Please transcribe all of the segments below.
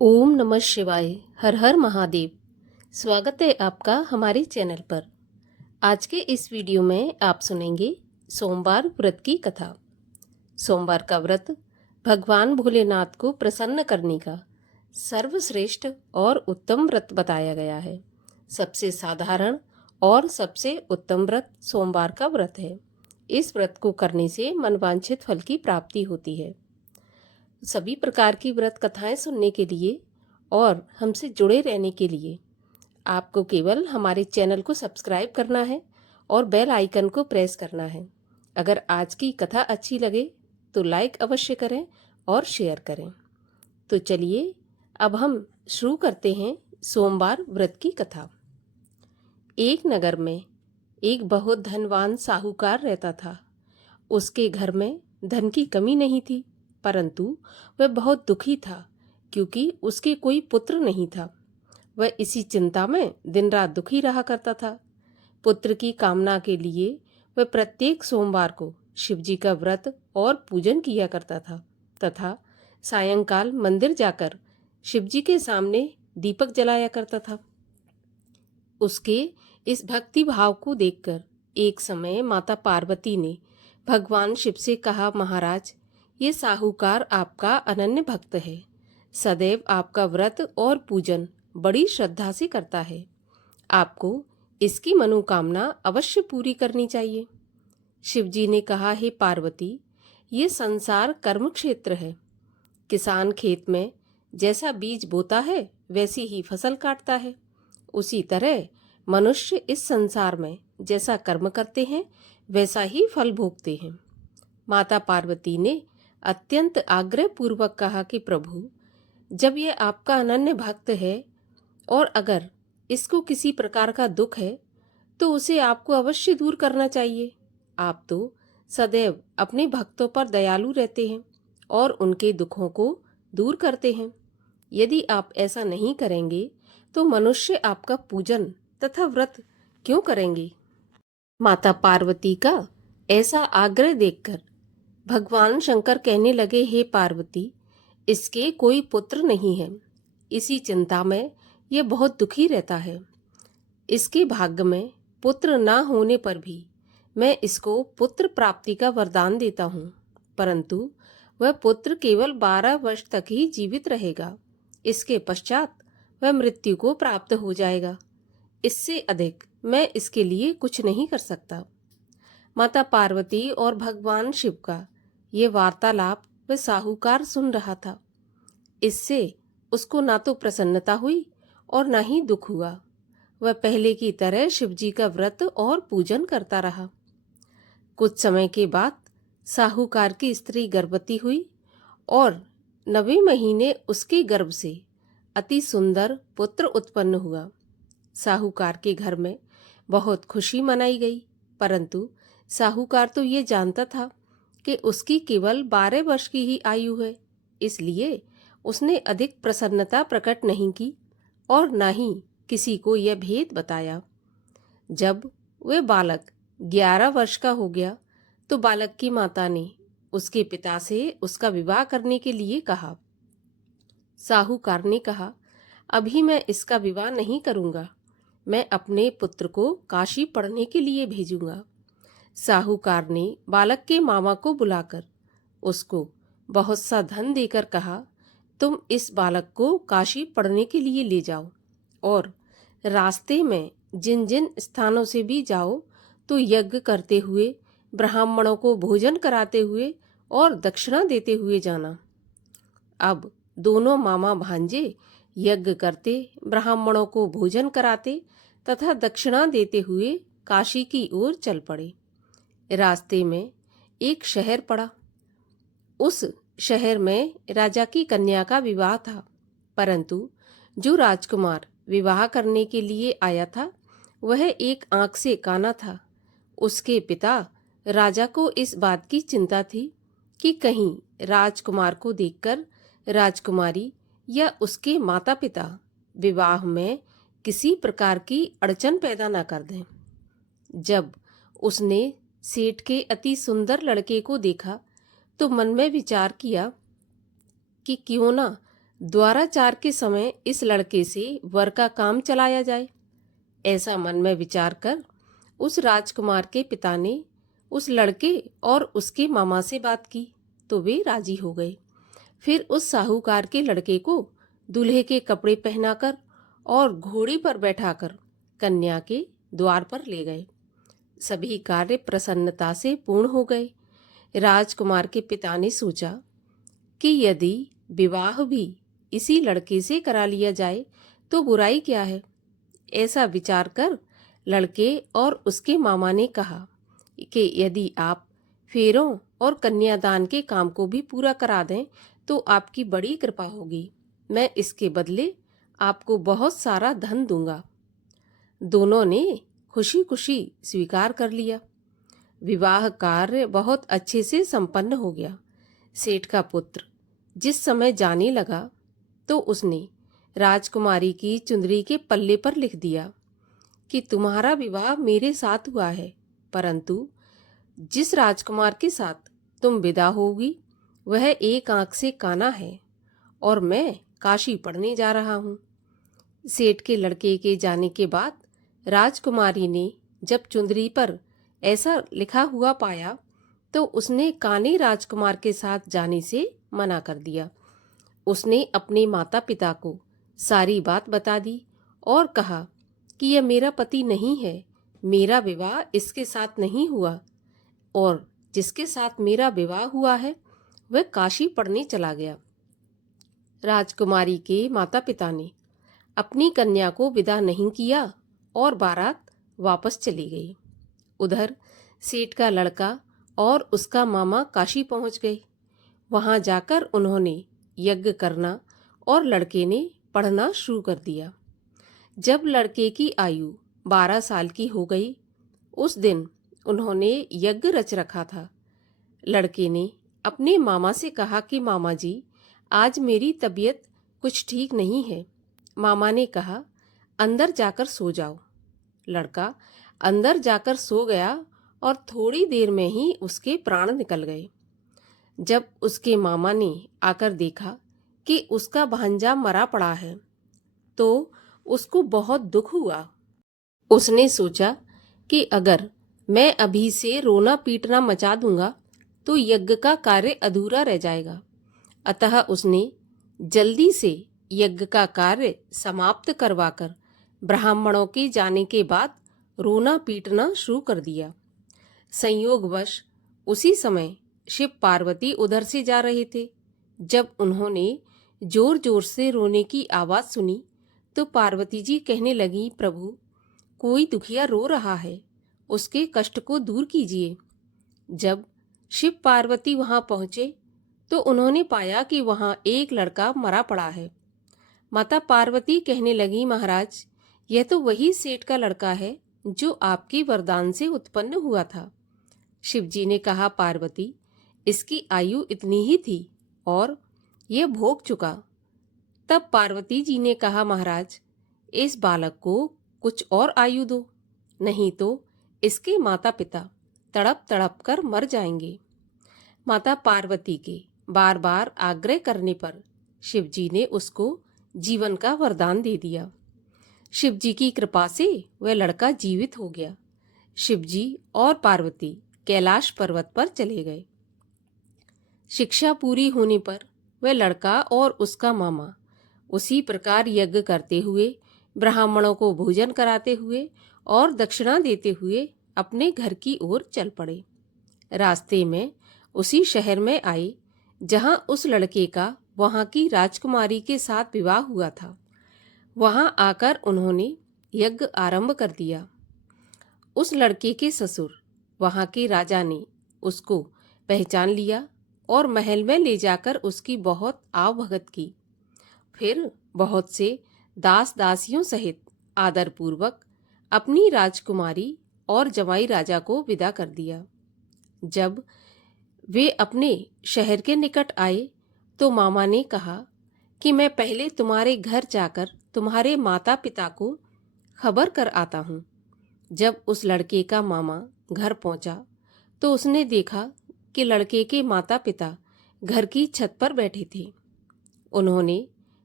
ओम नमः शिवाय। हर हर महादेव। स्वागत है आपका हमारे चैनल पर। आज के इस वीडियो में आप सुनेंगे सोमवार व्रत की कथा। सोमवार का व्रत भगवान भोलेनाथ को प्रसन्न करने का सर्वश्रेष्ठ और उत्तम व्रत बताया गया है। सबसे साधारण और सबसे उत्तम व्रत सोमवार का व्रत है। इस व्रत को करने से मनवांछित फल की प्राप्ति होती है। सभी प्रकार की व्रत कथाएं सुनने के लिए और हमसे जुड़े रहने के लिए आपको केवल हमारे चैनल को सब्सक्राइब करना है और बेल आइकन को प्रेस करना है। अगर आज की कथा अच्छी लगे तो लाइक अवश्य करें और शेयर करें। तो चलिए अब हम शुरू करते हैं सोमवार व्रत की कथा। एक नगर में एक बहुत धनवान साहूकार रहता था। उसके घर में धन की कमी नहीं थी, परंतु वह बहुत दुखी था क्योंकि उसके कोई पुत्र नहीं था। वह इसी चिंता में दिन रात दुखी रहा करता था। पुत्र की कामना के लिए वह प्रत्येक सोमवार को शिवजी का व्रत और पूजन किया करता था तथा सायंकाल मंदिर जाकर शिवजी के सामने दीपक जलाया करता था। उसके इस भक्ति भाव को देखकर एक समय माता पार्वती ने भगवान शिव से कहा, महाराज, ये साहूकार आपका अनन्य भक्त है। सदैव आपका व्रत और पूजन बड़ी श्रद्धा से करता है। आपको इसकी मनोकामना अवश्य पूरी करनी चाहिए। शिवजी ने कहा, हे पार्वती, ये संसार कर्म क्षेत्र है। किसान खेत में जैसा बीज बोता है वैसी ही फसल काटता है। उसी तरह मनुष्य इस संसार में जैसा कर्म करते हैं वैसा ही फल भोगते हैं। माता पार्वती ने अत्यंत आग्रह पूर्वक कहा कि प्रभु, जब यह आपका अनन्य भक्त है और अगर इसको किसी प्रकार का दुख है तो उसे आपको अवश्य दूर करना चाहिए। आप तो सदैव अपने भक्तों पर दयालु रहते हैं और उनके दुखों को दूर करते हैं। यदि आप ऐसा नहीं करेंगे तो मनुष्य आपका पूजन तथा व्रत क्यों करेंगे? माता पार्वती का ऐसा आग्रह देखकर भगवान शंकर कहने लगे, हे पार्वती, इसके कोई पुत्र नहीं है। इसी चिंता में यह बहुत दुखी रहता है। इसके भाग्य में पुत्र ना होने पर भी मैं इसको पुत्र प्राप्ति का वरदान देता हूँ, परंतु वह पुत्र केवल 12 वर्ष तक ही जीवित रहेगा। इसके पश्चात वह मृत्यु को प्राप्त हो जाएगा। इससे अधिक मैं इसके लिए कुछ नहीं कर सकता। माता पार्वती और भगवान शिव का ये वार्तालाप वह साहूकार सुन रहा था। इससे उसको ना तो प्रसन्नता हुई और ना ही दुख हुआ। वह पहले की तरह शिवजी का व्रत और पूजन करता रहा। कुछ समय के बाद साहूकार की स्त्री गर्भवती हुई और 9वें महीने उसके गर्भ से अति सुंदर पुत्र उत्पन्न हुआ। साहूकार के घर में बहुत खुशी मनाई गई, परंतु साहूकार तो ये जानता था कि उसकी केवल 12 वर्ष की ही आयु है, इसलिए उसने अधिक प्रसन्नता प्रकट नहीं की और न ही किसी को यह भेद बताया। जब वह बालक 11 वर्ष का हो गया तो बालक की माता ने उसके पिता से उसका विवाह करने के लिए कहा। साहूकार ने कहा, अभी मैं इसका विवाह नहीं करूंगा, मैं अपने पुत्र को काशी पढ़ने के लिए भेजूंगा। साहूकार ने बालक के मामा को बुलाकर उसको बहुत सा धन देकर कहा, तुम इस बालक को काशी पढ़ने के लिए ले जाओ और रास्ते में जिन जिन स्थानों से भी जाओ तो यज्ञ करते हुए, ब्राह्मणों को भोजन कराते हुए और दक्षिणा देते हुए जाना। अब दोनों मामा भांजे यज्ञ करते, ब्राह्मणों को भोजन कराते तथा दक्षिणा देते हुए काशी की ओर चल पड़े। रास्ते में एक शहर पड़ा। उस शहर में राजा की कन्या का विवाह था, परंतु जो राजकुमार विवाह करने के लिए आया था वह एक आंख से काना था। उसके पिता राजा को इस बात की चिंता थी कि कहीं राजकुमार को देखकर राजकुमारी या उसके माता पिता विवाह में किसी प्रकार की अड़चन पैदा न कर दें। जब उसने सेठ के अति सुंदर लड़के को देखा तो मन में विचार किया कि क्यों ना द्वाराचार के समय इस लड़के से वर का काम चलाया जाए। ऐसा मन में विचार कर उस राजकुमार के पिता ने उस लड़के और उसके मामा से बात की तो वे राजी हो गए। फिर उस साहूकार के लड़के को दूल्हे के कपड़े पहनाकर और घोड़ी पर बैठाकर कन्या के द्वार पर ले गए। सभी कार्य प्रसन्नता से पूर्ण हो गए। राजकुमार के पिता ने सोचा कि यदि विवाह भी इसी लड़के से करा लिया जाए तो बुराई क्या है। ऐसा विचार कर लड़के और उसके मामा ने कहा कि यदि आप फेरों और कन्यादान के काम को भी पूरा करा दें तो आपकी बड़ी कृपा होगी। मैं इसके बदले आपको बहुत सारा धन दूंगा। दोनों ने खुशी खुशी स्वीकार कर लिया। विवाह कार्य बहुत अच्छे से संपन्न हो गया। सेठ का पुत्र जिस समय जाने लगा तो उसने राजकुमारी की चुंदरी के पल्ले पर लिख दिया कि तुम्हारा विवाह मेरे साथ हुआ है, परंतु जिस राजकुमार के साथ तुम विदा होगी वह एक आंख से काना है और मैं काशी पढ़ने जा रहा हूँ। सेठ के लड़के के जाने के बाद राजकुमारी ने जब चुंदरी पर ऐसा लिखा हुआ पाया तो उसने काने राजकुमार के साथ जाने से मना कर दिया। उसने अपने माता पिता को सारी बात बता दी और कहा कि यह मेरा पति नहीं है, मेरा विवाह इसके साथ नहीं हुआ और जिसके साथ मेरा विवाह हुआ है वह काशी पढ़ने चला गया। राजकुमारी के माता पिता ने अपनी कन्या को विदा नहीं किया और बारात वापस चली गई। उधर सेठ का लड़का और उसका मामा काशी पहुंच गए। वहां जाकर उन्होंने यज्ञ करना और लड़के ने पढ़ना शुरू कर दिया। जब लड़के की आयु 12 साल की हो गई, उस दिन उन्होंने यज्ञ रच रखा था। लड़के ने अपने मामा से कहा कि मामा जी, आज मेरी तबीयत कुछ ठीक नहीं है। मामा ने कहा, अंदर जाकर सो जाओ। लड़का अंदर जाकर सो गया और थोड़ी देर में ही उसके प्राण निकल गए। जब उसके मामा ने आकर देखा कि उसका भांजा मरा पड़ा है तो उसको बहुत दुख हुआ। उसने सोचा कि अगर मैं अभी से रोना पीटना मचा दूंगा तो यज्ञ का कार्य अधूरा रह जाएगा। अतः उसने जल्दी से यज्ञ का कार्य समाप्त करवाकर ब्राह्मणों के जाने के बाद रोना पीटना शुरू कर दिया। संयोगवश उसी समय शिव पार्वती उधर से जा रहे थे। जब उन्होंने जोर जोर से रोने की आवाज सुनी तो पार्वती जी कहने लगी, प्रभु, कोई दुखिया रो रहा है, उसके कष्ट को दूर कीजिए। जब शिव पार्वती वहां पहुंचे तो उन्होंने पाया कि वहां एक लड़का मरा पड़ा है। माता पार्वती कहने लगी, महाराज, यह तो वही सेठ का लड़का है जो आपके वरदान से उत्पन्न हुआ था। शिवजी ने कहा, पार्वती, इसकी आयु इतनी ही थी और यह भोग चुका। तब पार्वती जी ने कहा, महाराज, इस बालक को कुछ और आयु दो, नहीं तो इसके माता पिता तड़प तड़प कर मर जाएंगे। माता पार्वती के बार बार आग्रह करने पर शिवजी ने उसको जीवन का वरदान दे दिया। शिवजी की कृपा से वह लड़का जीवित हो गया। शिवजी और पार्वती कैलाश पर्वत पर चले गए। शिक्षा पूरी होने पर वह लड़का और उसका मामा उसी प्रकार यज्ञ करते हुए, ब्राह्मणों को भोजन कराते हुए और दक्षिणा देते हुए अपने घर की ओर चल पड़े। रास्ते में उसी शहर में आए जहां उस लड़के का वहां की राजकुमारी के साथ विवाह हुआ था। वहां आकर उन्होंने यज्ञ आरंभ कर दिया। उस लड़के के ससुर वहां के राजा ने उसको पहचान लिया और महल में ले जाकर उसकी बहुत आवभगत की। फिर बहुत से दास दासियों सहित आदरपूर्वक अपनी राजकुमारी और जमाई राजा को विदा कर दिया। जब वे अपने शहर के निकट आए तो मामा ने कहा कि मैं पहले तुम्हारे घर जाकर तुम्हारे माता पिता को खबर कर आता हूँ। जब उस लड़के का मामा घर पहुंचा तो उसने देखा कि लड़के के माता पिता घर की छत पर बैठे थे। उन्होंने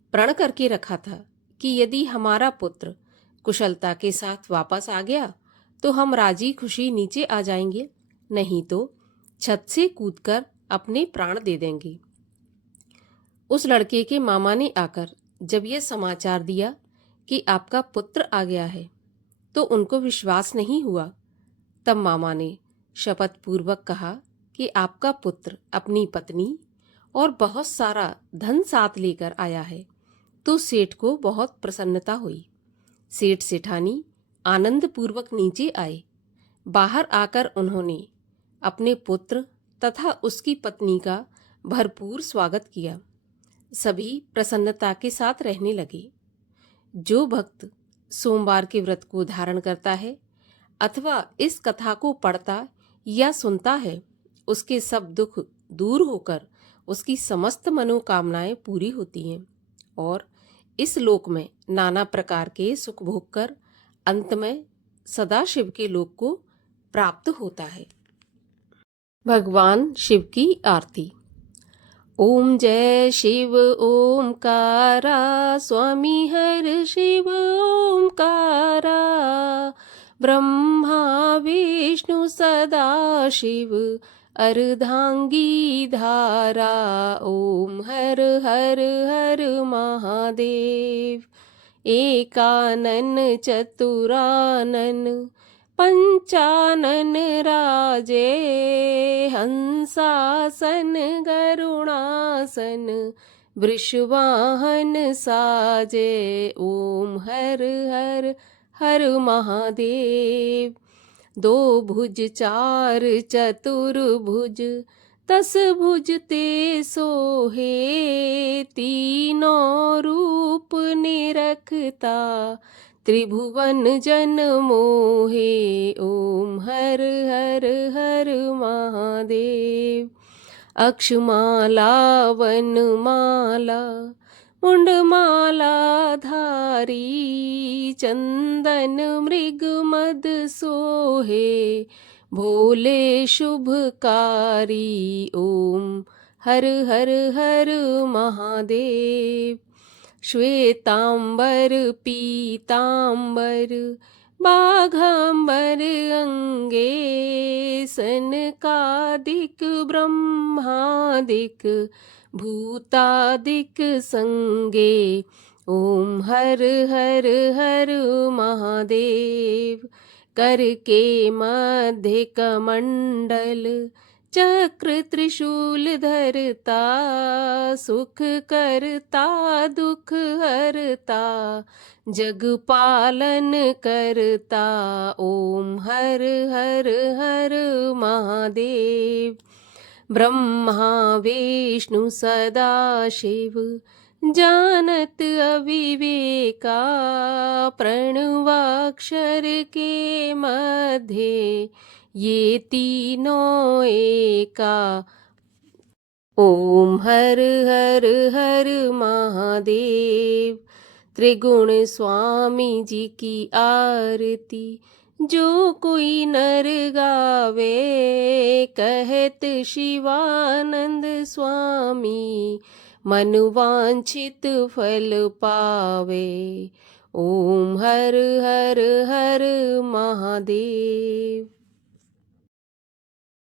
प्रण करके रखा था कि यदि हमारा पुत्र कुशलता के साथ वापस आ गया तो हम राजी खुशी नीचे आ जाएंगे, नहीं तो छत से कूदकर अपने प्राण दे देंगे। उस लड़के के मामा ने आकर जब यह समाचार दिया कि आपका पुत्र आ गया है तो उनको विश्वास नहीं हुआ। तब मामा ने शपथ पूर्वक कहा कि आपका पुत्र अपनी पत्नी और बहुत सारा धन साथ लेकर आया है। तो सेठ को बहुत प्रसन्नता हुई। सेठ सेठानी आनंद पूर्वक नीचे आए। बाहर आकर उन्होंने अपने पुत्र तथा उसकी पत्नी का भरपूर स्वागत किया। सभी प्रसन्नता के साथ रहने लगे। जो भक्त सोमवार के व्रत को धारण करता है अथवा इस कथा को पढ़ता या सुनता है, उसके सब दुख दूर होकर उसकी समस्त मनोकामनाएं पूरी होती हैं और इस लोक में नाना प्रकार के सुख भोग कर अंत में सदाशिव के लोक को प्राप्त होता है। भगवान शिव की आरती। ओम जय शिव ओमकारा, स्वामी हर शिव ओमकारा, ब्रह्मा विष्णु सदा शिव अर्धांगी धारा। ओम हर हर हर महादेव। एकानन चतुरानन पंचानन राजे, हंसासन गरुणासन वृषवाहन साजे। ओम हर हर हर महादेव। दो भुज चार चतुर्भुज, 10 भुज ते सोहे, तीनों रूप निरखता त्रिभुवन जन मोहे। ओम हर हर हर महादेव। अक्षमाला वनमाला मुंडमाला धारी, चंदन मृग मद सोहे, भोले शुभकारी। ओम हर हर हर महादेव। श्वेतांबर पीतांबर बाघांबर अंगे, सनकादिक ब्रह्मादिक भूतादिक संगे। ओम हर हर हर महादेव। करके मध्य कमंडल, चक्र त्रिशूल धरता, सुख करता दुख हरता, जग पालन करता। ओम हर हर हर महादेव। ब्रह्मा विष्णु सदा शिव, जानत अविवेका, प्रणवाक्षर के मध्य ये तीनों एका। ओम हर हर हर महादेव। त्रिगुण स्वामी जी की आरती जो कोई नर गावे, कहत शिवानंद स्वामी मनवांछित फल पावे। ओम हर हर हर महादेव।